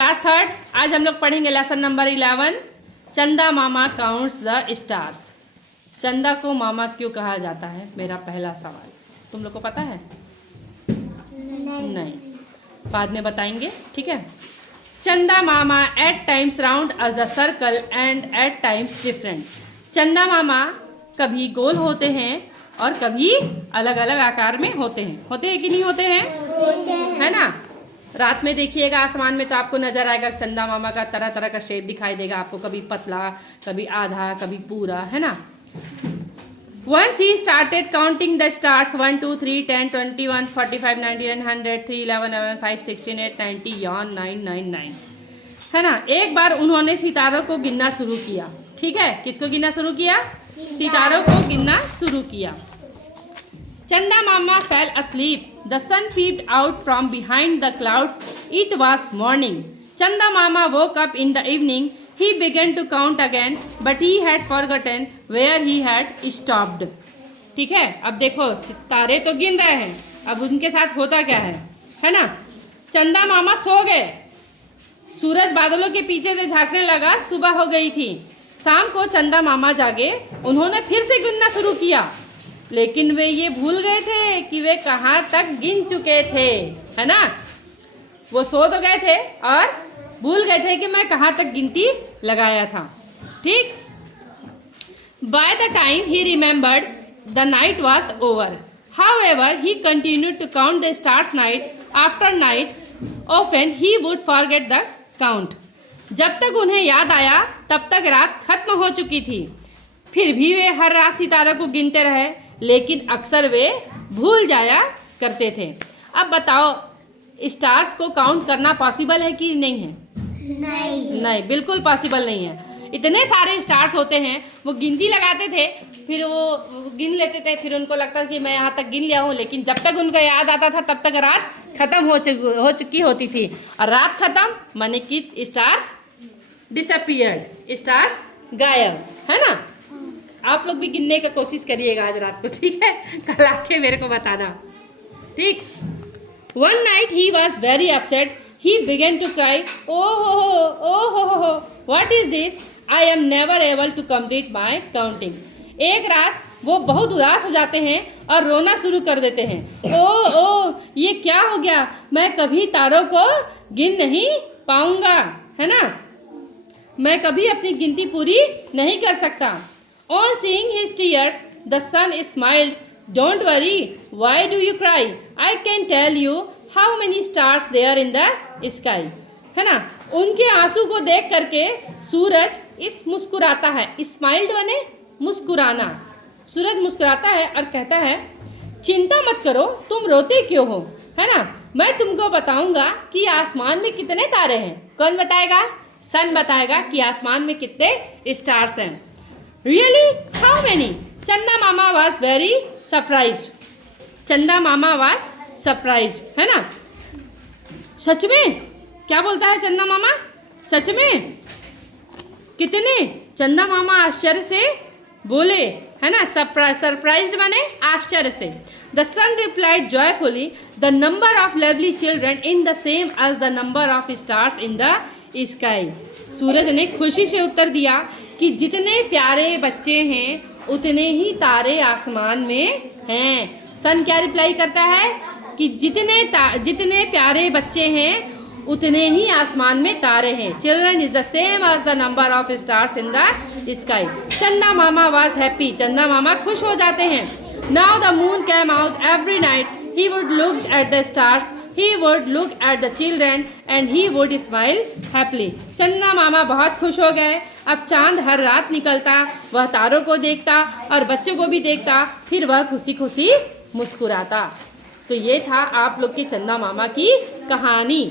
Class third. आज हम लोग पढ़ेंगे लेसन नंबर 11, चंदा मामा काउंट्स द स्टार्स। चंदा को मामा क्यों कहा जाता है, मेरा पहला सवाल। तुम लोग को पता है? नहीं, बाद में बताएंगे, ठीक है। चंदा मामा at times round as a circle and at times different. चंदा मामा कभी गोल होते हैं और कभी अलग अलग आकार में होते हैं कि नहीं होते हैं? है ना। रात में देखिएगा आसमान में तो आपको नजर आएगा चंदा मामा का तरह तरह का शेप दिखाई देगा आपको, कभी पतला, कभी आधा, कभी पूरा, है ना। Once he started counting the stars 1 2 3 10 21 45 99 100 3 11 11 5 16 8 90 yawn 9 9 9, है ना। एक बार उन्होंने सितारों को गिनना शुरू किया, ठीक है। किसको गिनना शुरू किया? सितारों को गिनना शुरू किया। चंदा मामा fell asleep. The sun peeped out from behind the clouds. It was morning. Chanda Mama woke up in the evening. He began to count again, but he had forgotten where he had stopped. ठीक है। अब देखो सितारे तो गिन रहे हैं, अब उनके साथ होता क्या है ना। चंदा मामा सो गए। सूरज बादलों के पीछे से झांकने लगा। सुबह हो गई थी। शाम को चंदा मामा जागे। उन्होंने फिर से गिनना शुरू किया, लेकिन वे ये भूल गए थे कि वे कहाँ तक गिन चुके थे, है ना। वो सो तो गए थे और भूल गए थे कि मैं कहाँ तक गिनती लगाया था, ठीक। By the time he remembered the night was over. However he continued to count the stars night after night. Often he would forget the count. जब तक उन्हें याद आया तब तक रात खत्म हो चुकी थी। फिर भी वे हर रात सितारों को गिनते रहे, लेकिन अक्सर वे भूल जाया करते थे। अब बताओ स्टार्स को काउंट करना पॉसिबल है कि नहीं है? नहीं, बिल्कुल पॉसिबल नहीं है। इतने सारे स्टार्स होते हैं, वो गिनती लगाते थे, फिर वो गिन लेते थे, फिर उनको लगता था कि मैं यहाँ तक गिन लिया हूँ, लेकिन जब तक उनको याद आता था तब तक रात खत्म हो चुकी होती थी। और रात खत्म माने कि स्टार्स डिसअपीयर्ड, स्टार्स गायब, है ना। आप लोग भी गिनने का कोशिश करिएगा आज रात को, ठीक है। कल आके मेरे को बताना, ठीक। One night he was very upset. He began to cry, oh ho, what is this, I am never able to complete my counting. एक रात वो बहुत उदास हो जाते हैं और रोना शुरू कर देते हैं। ओ ये क्या हो गया, मैं कभी तारों को गिन नहीं पाऊंगा, है ना। मैं कभी अपनी गिनती पूरी नहीं कर सकता। On seeing his tears, the sun smiled. Don't worry. Why do you cry? I can tell you how many stars there in the sky. है ना। उनके आंसू को देख करके सूरज मुस्कुराता है। स्माइल्ड बने मुस्कुराना। सूरज मुस्कुराता है और कहता है, चिंता मत करो, तुम रोते क्यों हो, है ना। मैं तुमको बताऊंगा कि आसमान में कितने तारे हैं। कौन बताएगा? सन बताएगा कि आसमान में कितने स्टार्स हैं। Really? How many? चंदा मामा was very surprised. चंदा मामा was surprised, है ना। सच में? क्या बोलता है चंदा मामा? सच में? कितने? चंदा मामा आश्चर्य से बोले, है ना। सरप्राइज्ड माने आश्चर्य से। The sun replied joyfully, the number of lovely children in the same as the number of stars in the sky. सूरज ने खुशी से उत्तर दिया कि जितने प्यारे बच्चे हैं उतने ही तारे आसमान में हैं। सन क्या रिप्लाई करता है कि जितने प्यारे बच्चे हैं उतने ही आसमान में तारे हैं। Children is the same as the number of stars in the sky. चंदा मामा वाज हैप्पी। चंदा मामा खुश हो जाते हैं। Now the moon came out every night. He would look at the stars, he would look at the children and he would smile happily. चंदा मामा बहुत खुश हो गए। अब चांद हर रात निकलता, वह तारों को देखता और बच्चों को भी देखता, फिर वह खुशी खुशी मुस्कुराता। तो ये था आप लोग के चंदा मामा की कहानी।